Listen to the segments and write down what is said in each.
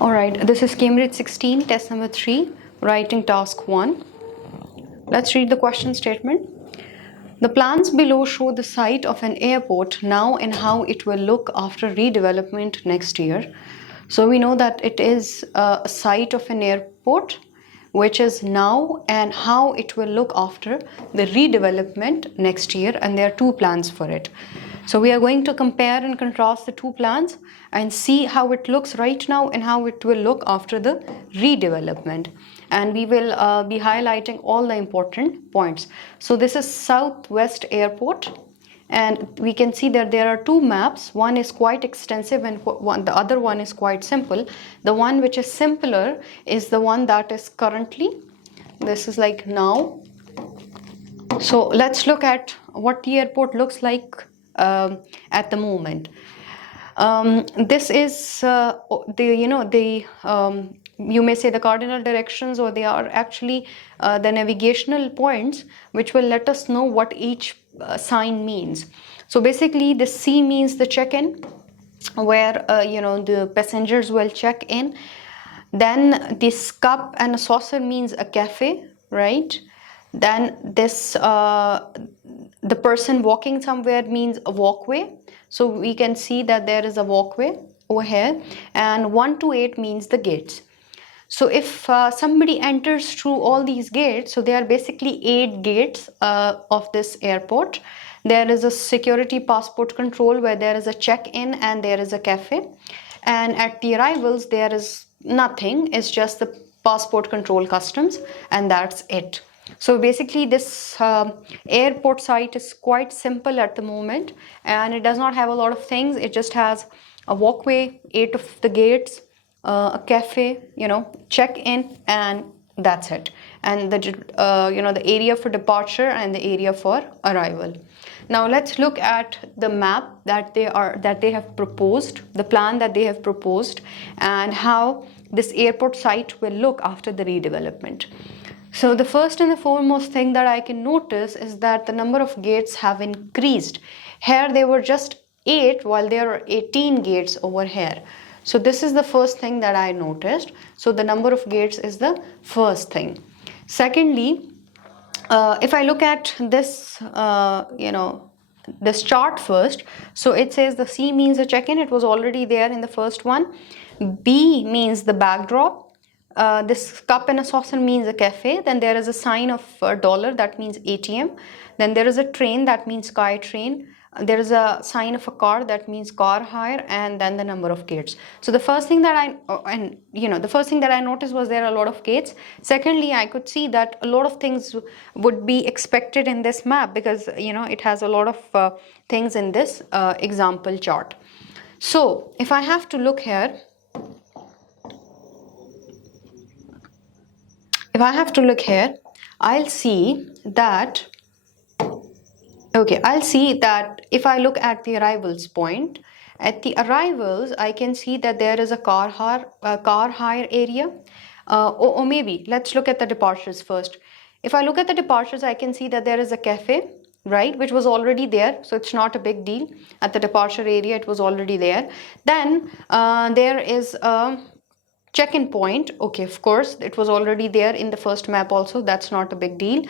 Alright, this is Cambridge 16, test number 3, writing task 1. Let's read the question statement. The plans below show the site of an airport now and how it will look after redevelopment next year. So we know that it is a site of an airport which is now and how it will look after the redevelopment next year, and there are two plans for it. So we are going to compare and contrast the two plans and see how it looks right now and how it will look after the redevelopment. And we will be highlighting all the important points. So this is Southwest Airport, and we can see that there are two maps. One is quite extensive and the other one is quite simple. The one which is simpler is the one that is currently, this is like now. So let's look at what the airport looks like at the moment. This is you may say the cardinal directions, or they are actually the navigational points which will let us know what each sign means. So basically the C means the check-in, where the passengers will check in. Then this cup and a saucer means a cafe, right? Then this the person walking somewhere means a walkway. So we can see that there is a walkway over here, and 1 to 8 means the gates. So if somebody enters through all these gates, so there are basically 8 gates of this airport. There is a security passport control where there is a check-in and there is a cafe. And at the arrivals, there is nothing. It's just the passport control customs, and that's it. So basically this airport site is quite simple at the moment, and it does not have a lot of things. It just has a walkway, 8 of the gates, a cafe, check-in, and that's it. And the area for departure and the area for arrival. Now let's look at the map that they have proposed, the plan that they have proposed, and how this airport site will look after the redevelopment. So the first and the foremost thing that I can notice is that the number of gates have increased. Here they were just 8, while there are 18 gates over here. So this is the first thing that I noticed. So the number of gates is the first thing. Secondly, if I look at this, this chart first, so it says the C means a check-in. It was already there in the first one. B means the backdrop. This cup and a saucer means a cafe. Then there is a sign of $, that means ATM. Then there is a train, that means Sky Train. There is a sign of a car, that means car hire, and then the number of gates. So the first thing that I noticed was there are a lot of gates. Secondly, I could see that a lot of things would be expected in this map, because it has a lot of things in this example chart. So if I have to look here, I'll see that if I look at the arrivals point, at the arrivals, I can see that there is a car hire area. Or maybe let's look at the departures first. If I look at the departures, I can see that there is a cafe, right, which was already there. So it's not a big deal. At the departure area, it was already there. Then there is a check-in point. Okay, of course, it was already there in the first map also. That's not a big deal.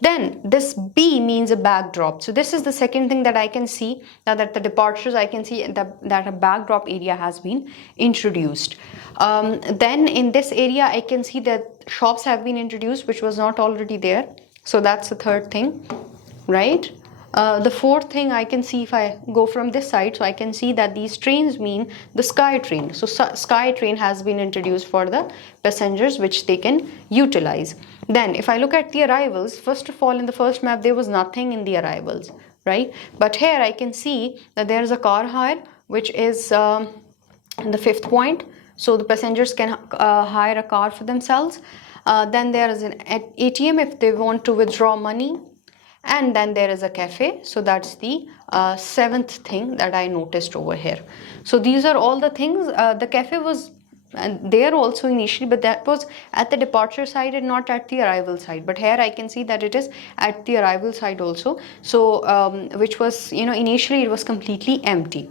Then this B means a backdrop. So this is the second thing that I can see, that at the departures I can see that a backdrop area has been introduced. Then in this area I can see that shops have been introduced, which was not already there. So that's the third thing, right? The fourth thing I can see, if I go from this side, so I can see that these trains mean the Sky Train. So Sky Train has been introduced for the passengers, which they can utilize. Then if I look at the arrivals, first of all, in the first map there was nothing in the arrivals, right? But here I can see that there is a car hire, which is in the fifth point. So the passengers can hire a car for themselves. Then there is an ATM if they want to withdraw money. And then there is a cafe. So that's the seventh thing that I noticed over here. So these are all the things. The cafe was there also initially, but that was at the departure side and not at the arrival side. But here I can see that it is at the arrival side also. So which was, initially it was completely empty.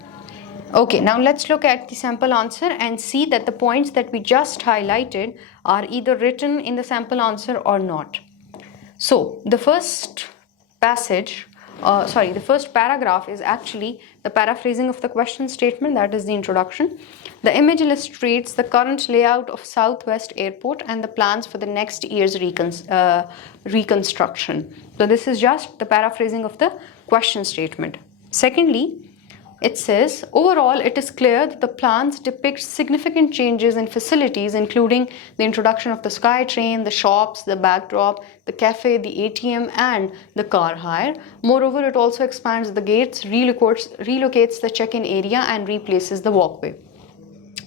Okay, now let's look at the sample answer and see that the points that we just highlighted are either written in the sample answer or not. So the first passage, the first paragraph is actually the paraphrasing of the question statement, that is the introduction. The image illustrates the current layout of Southwest Airport and the plans for the next year's reconstruction. So this is just the paraphrasing of the question statement. Secondly, it says, overall, it is clear that the plans depict significant changes in facilities, including the introduction of the SkyTrain, the shops, the backdrop, the cafe, the ATM, and the car hire. Moreover, it also expands the gates, relocates the check-in area, and replaces the walkway.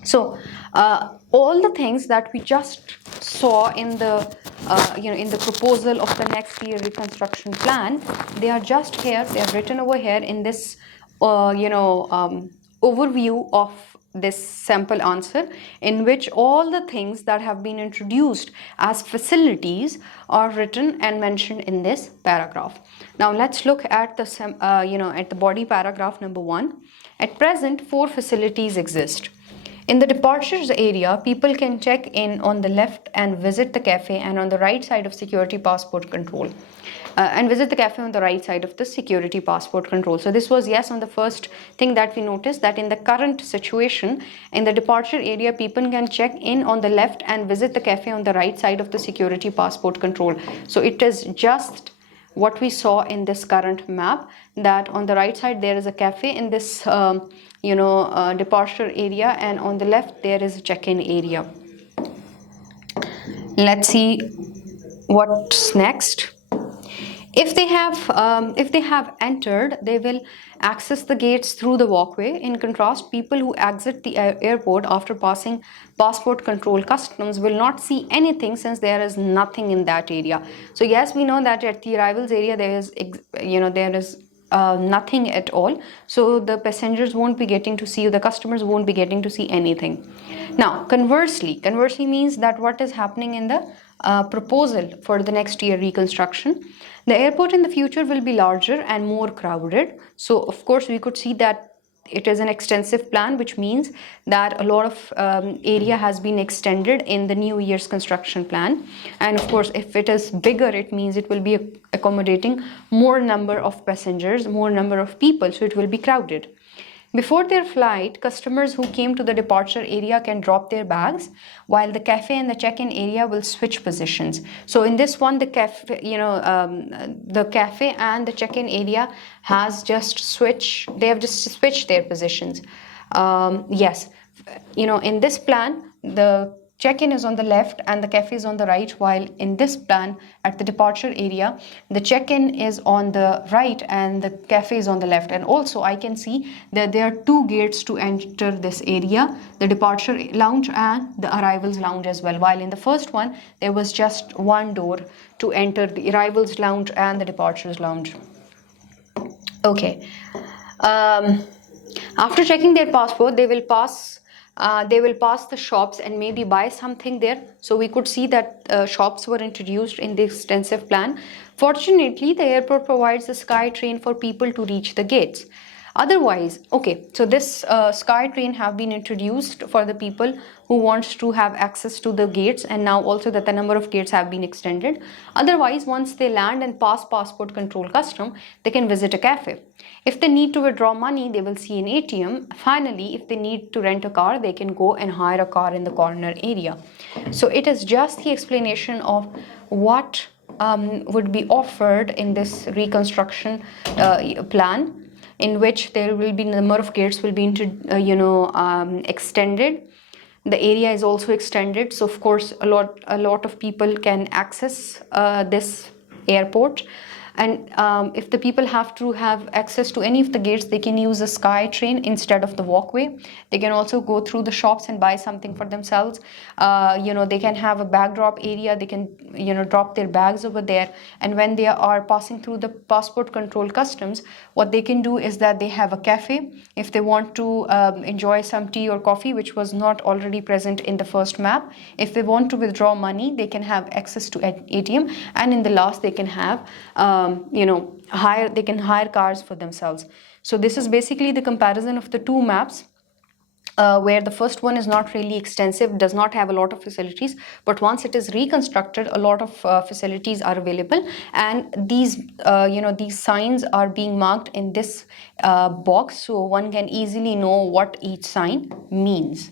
So, all the things that we just saw in the in the proposal of the next year reconstruction plan, they are just here. They are written over here in this overview of this sample answer, in which all the things that have been introduced as facilities are written and mentioned in this paragraph. Now let's look at the at the body paragraph number 1. At present, 4 facilities exist. In the departures area, people can check in on the left and visit the cafe, and on the right side of security passport control. And visit the cafe on the right side of the security passport control. So this was, yes, on the first thing that we noticed, that in the current situation, in the departure area, people can check in on the left and visit the cafe on the right side of the security passport control. So it is just what we saw in this current map, that on the right side there is a cafe in this departure area, and on the left there is a check-in area. Let's see what's next. If they have entered, they will access the gates through the walkway. In contrast, people who exit the airport after passing passport control customs will not see anything, since there is nothing in that area. So yes, we know that at the arrivals area there is nothing at all. So the passengers won't be getting to see, the customers won't be getting to see anything. Now, conversely means that what is happening in the proposal for the next year reconstruction, the airport in the future will be larger and more crowded. So of course we could see that it is an extensive plan, which means that a lot of area has been extended in the new year's construction plan. And of course, if it is bigger, it means it will be accommodating more number of passengers, more number of people, so it will be crowded. Before their flight, customers who came to the departure area can drop their bags, while the cafe and the check-in area will switch positions. So in this one, the cafe, the cafe and the check-in area has just switched. They have just switched their positions. Yes, in this plan, the check-in is on the left and the cafe is on the right, while in this plan at the departure area, the check-in is on the right and the cafe is on the left. And also I can see that there are 2 gates to enter this area, the departure lounge and the arrivals lounge as well, while in the first one there was just 1 door to enter the arrivals lounge and the departures lounge. Okay, after checking their passport, they will pass the shops and maybe buy something there. So we could see that shops were introduced in the extensive plan. Fortunately, the airport provides a SkyTrain for people to reach the gates. Otherwise, okay, so this SkyTrain have been introduced for the people who wants to have access to the gates, and now also that the number of gates have been extended. Otherwise, once they land and pass passport control custom, they can visit a cafe. If they need to withdraw money, they will see an ATM. Finally, if they need to rent a car, they can go and hire a car in the corner area. So it is just the explanation of what would be offered in this reconstruction plan, in which there will be number of gates will be extended. The area is also extended, so of course a lot of people can access this airport. And if the people have to have access to any of the gates, they can use a SkyTrain instead of the walkway. They can also go through the shops and buy something for themselves. They can have a backdrop area. They can, drop their bags over there. And when they are passing through the passport control customs, what they can do is that they have a cafe. If they want to enjoy some tea or coffee, which was not already present in the first map. If they want to withdraw money, they can have access to an ATM. And in the last, they can have they can hire cars for themselves. So this is basically the comparison of the 2 maps where the first one is not really extensive, does not have a lot of facilities, but once it is reconstructed, a lot of facilities are available, and these signs are being marked in this box, so one can easily know what each sign means.